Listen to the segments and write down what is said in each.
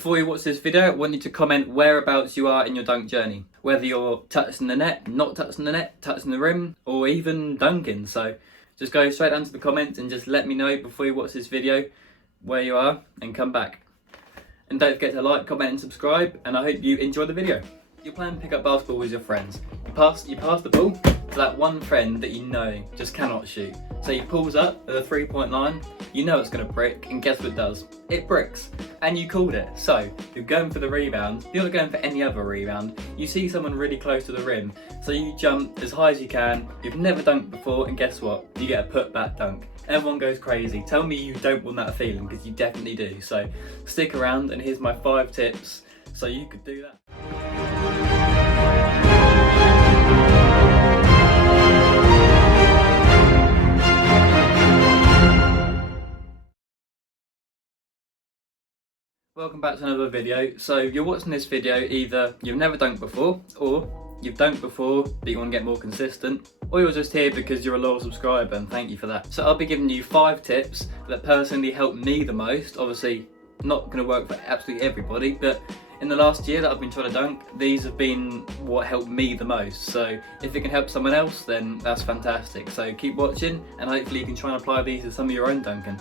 Before you watch this video, I want you to comment whereabouts you are in your dunk journey. Whether you're touching the net, not touching the net, touching the rim, or even dunking. So just go straight down to the comments and just let me know before you watch this video where you are and come back. And don't forget to like, comment and subscribe, and I hope you enjoy the video. You're playing pick-up basketball with your friends. You pass the ball to that one friend that you know just cannot shoot. So he pulls up at the 3-point line, you know it's going to brick, and guess what it does? It bricks. And you called it. So you're going for the rebound, you're not going for any other rebound. You see someone really close to the rim, so you jump as high as you can. You've never dunked before, and guess what? You get a put-back dunk. Everyone goes crazy. Tell me you don't want that feeling, because you definitely do. So stick around, and here's my 5 tips so you could do that. Welcome back to another video. So you're watching this video, either you've never dunked before, or you've dunked before but you want to get more consistent, or you're just here because you're a loyal subscriber, and thank you for that. So I'll be giving you 5 tips that personally helped me the most. Obviously not going to work for absolutely everybody, but in the last year that I've been trying to dunk, these have been what helped me the most. So if it can help someone else, then that's fantastic. So keep watching, and hopefully you can try and apply these to some of your own dunking.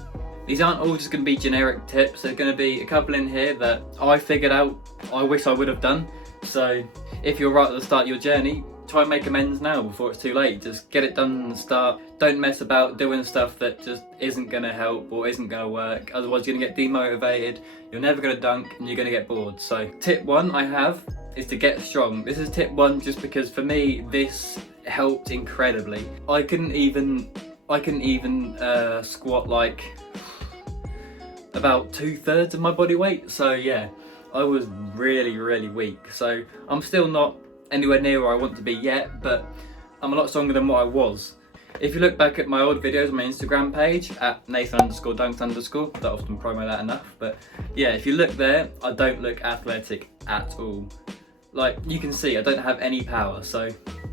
These aren't all just going to be generic tips. There's going to be a couple in here that I figured out I wish I would have done. So if you're right at the start of your journey, try and make amends now before it's too late. Just get it done and start. Don't mess about doing stuff that just isn't going to help or isn't going to work. Otherwise you're going to get demotivated, you're never going to dunk, and you're going to get bored. So tip 1 I have is to get strong. This is tip 1 just because for me this helped incredibly. I couldn't even squat like about 2/3 of my body weight. So yeah, I was really weak. So I'm still not anywhere near where I want to be yet, but I'm a lot stronger than what I was. If you look back at my old videos on my Instagram page at Nathan_dunks_, don't often promo that enough, but yeah, if you look there, I don't look athletic at all. Like you can see, I don't have any power. So,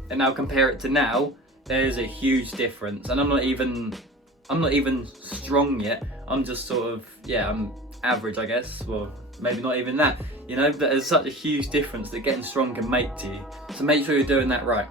and now compare it to now, there's a huge difference. And I'm not even strong yet. I'm just sort of, yeah, I'm average, I guess. Well, maybe not even that, you know, but there's such a huge difference that getting strong can make to you. So make sure you're doing that right.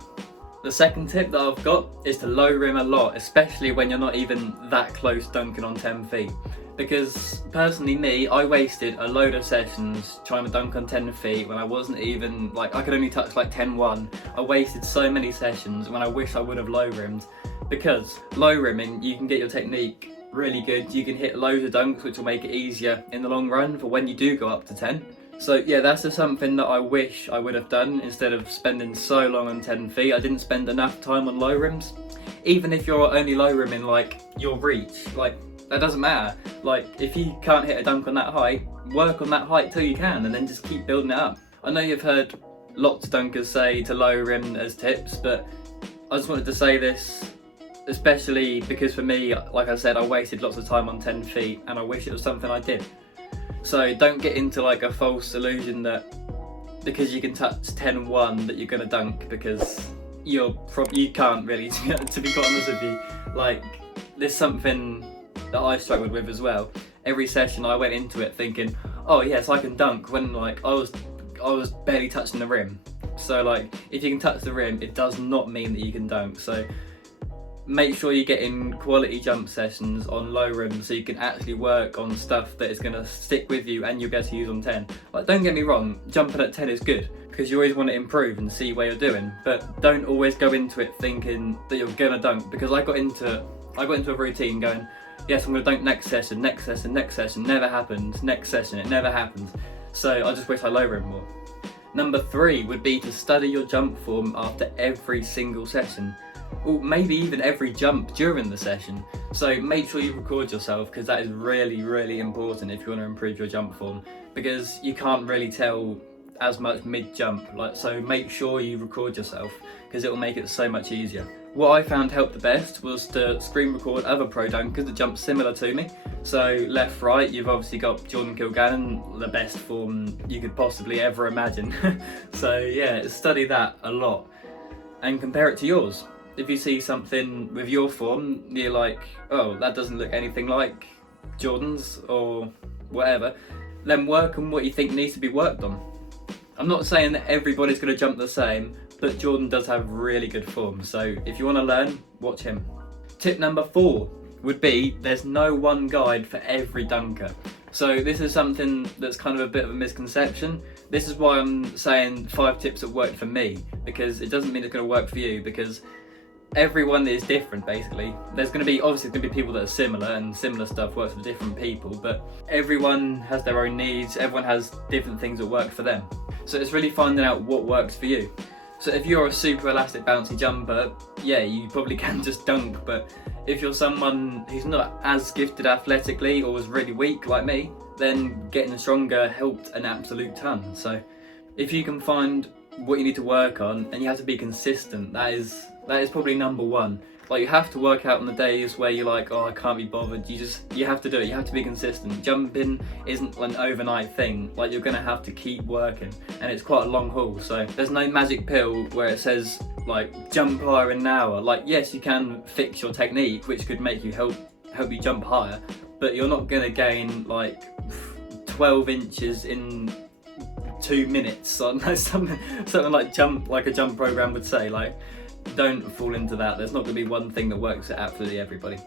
The second tip that I've got is to low rim a lot, especially when you're not even that close dunking on 10 feet. Because personally me, I wasted a load of sessions trying to dunk on 10 feet when I wasn't even, like, I could only touch like 10-1. I wasted so many sessions when I wish I would have low rimmed. Because low rimming, you can get your technique really good, you can hit loads of dunks, which will make it easier in the long run for when you do go up to 10. So yeah, that's just something that I wish I would have done instead of spending so long on 10 feet. I didn't spend enough time on low rims. Even if you're only low rimming like your reach, like that doesn't matter. Like if you can't hit a dunk on that height, work on that height till you can, and then just keep building it up. I know you've heard lots of dunkers say to low rim as tips, but I just wanted to say this especially because for me, like I said, I wasted lots of time on 10 feet and I wish it was something I did. So don't get into like a false illusion that because you can touch 10-1 that you're gonna dunk, because you can't really, to be quite honest with you. Like there's something that I struggled with as well. Every session I went into it thinking, oh yes, I can dunk, when like I was barely touching the rim. So like if you can touch the rim, it does not mean that you can dunk. So make sure you get in quality jump sessions on low rims so you can actually work on stuff that is going to stick with you and you'll get to use on 10. Like don't get me wrong, jumping at 10 is good because you always want to improve and see where you're doing, but don't always go into it thinking that you're going to dunk, because I got into a routine going, yes, I'm going to dunk next session, never happens, next session, it never happens. So I just wish I low rim more. Number 3 would be to study your jump form after every single session. Or maybe even every jump during the session. So make sure you record yourself, because that is really important if you want to improve your jump form, because you can't really tell as much mid-jump. Like, so make sure you record yourself, because it will make it so much easier. What I found helped the best was to screen record other pro dunkers that jump similar to me. So left, right, you've obviously got Jordan Kilgannon, the best form you could possibly ever imagine. So yeah, study that a lot and compare it to yours. If you see something with your form, you're like, oh, that doesn't look anything like Jordan's or whatever, then work on what you think needs to be worked on. I'm not saying that everybody's going to jump the same, but Jordan does have really good form, so if you want to learn, watch him. Tip number 4 would be there's no one guide for every dunker. So this is something that's kind of a bit of a misconception. This is why I'm saying 5 tips that worked for me, because it doesn't mean it's going to work for you, because everyone is different basically. There's going to be, obviously going to be people that are similar, and similar stuff works for different people, but everyone has their own needs, everyone has different things that work for them. So it's really finding out what works for you. So if you're a super elastic bouncy jumper, yeah, you probably can just dunk, but if you're someone who's not as gifted athletically or was really weak like me, then getting stronger helped an absolute ton. So if you can find what you need to work on, and you have to be consistent, that is probably number 1. Like, you have to work out on the days where you're like, oh, I can't be bothered. You have to do it. You have to be consistent. Jumping isn't an overnight thing. Like, you're gonna have to keep working, and it's quite a long haul. So there's no magic pill where it says like jump higher in an hour. Like, yes, you can fix your technique, which could make you help you jump higher, but you're not gonna gain like 12 inches in 2 minutes. Something like a jump program would say. Like, don't fall into that. There's not going to be one thing that works for absolutely everybody.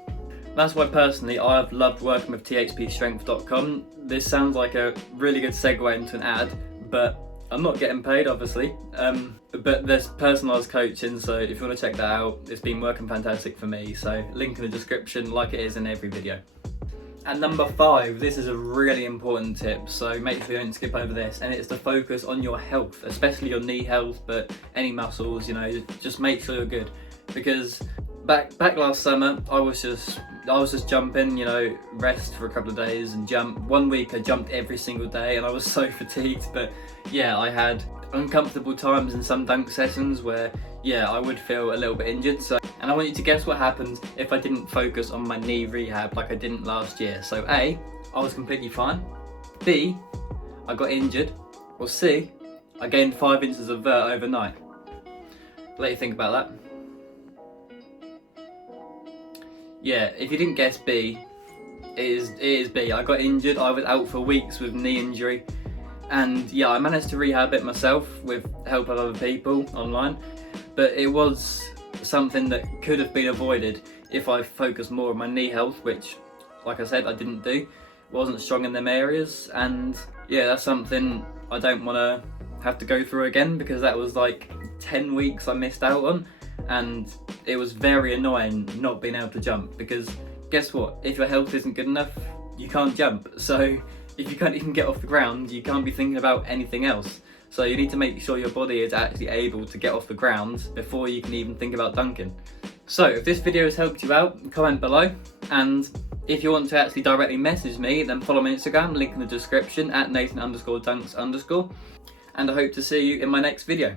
That's why personally I've loved working with thpstrength.com. This sounds like a really good segue into an ad, but I'm not getting paid obviously. But there's personalised coaching, so if you want to check that out, it's been working fantastic for me. So link in the description like it is in every video. And number 5, this is a really important tip, so make sure you don't skip over this, and it's to focus on your health, especially your knee health, but any muscles, you know, just make sure you're good. Because back last summer, I was just jumping, you know, rest for a couple of days and jump. 1 week I jumped every single day and I was so fatigued, but yeah, I had uncomfortable times in some dunk sessions where, yeah, I would feel a little bit injured. And I want you to guess what happened if I didn't focus on my knee rehab like I didn't last year. So A, I was completely fine. B, I got injured. Or C, I gained 5 inches of vert overnight. Let you think about that. Yeah, if you didn't guess B, it is B. I got injured, I was out for weeks with knee injury. And yeah, I managed to rehab it myself with help of other people online. But it was something that could have been avoided if I focused more on my knee health, which, like I said, I didn't do. Wasn't strong in them areas, and yeah, that's something I don't want to have to go through again, because that was like 10 weeks I missed out on, and it was very annoying not being able to jump, because guess what, if your health isn't good enough, you can't jump. So if you can't even get off the ground, you can't be thinking about anything else. So you need to make sure your body is actually able to get off the ground before you can even think about dunking. So if this video has helped you out, comment below, and if you want to actually directly message me, then follow my Instagram, link in the description, @Nathan_dunks_, and I hope to see you in my next video.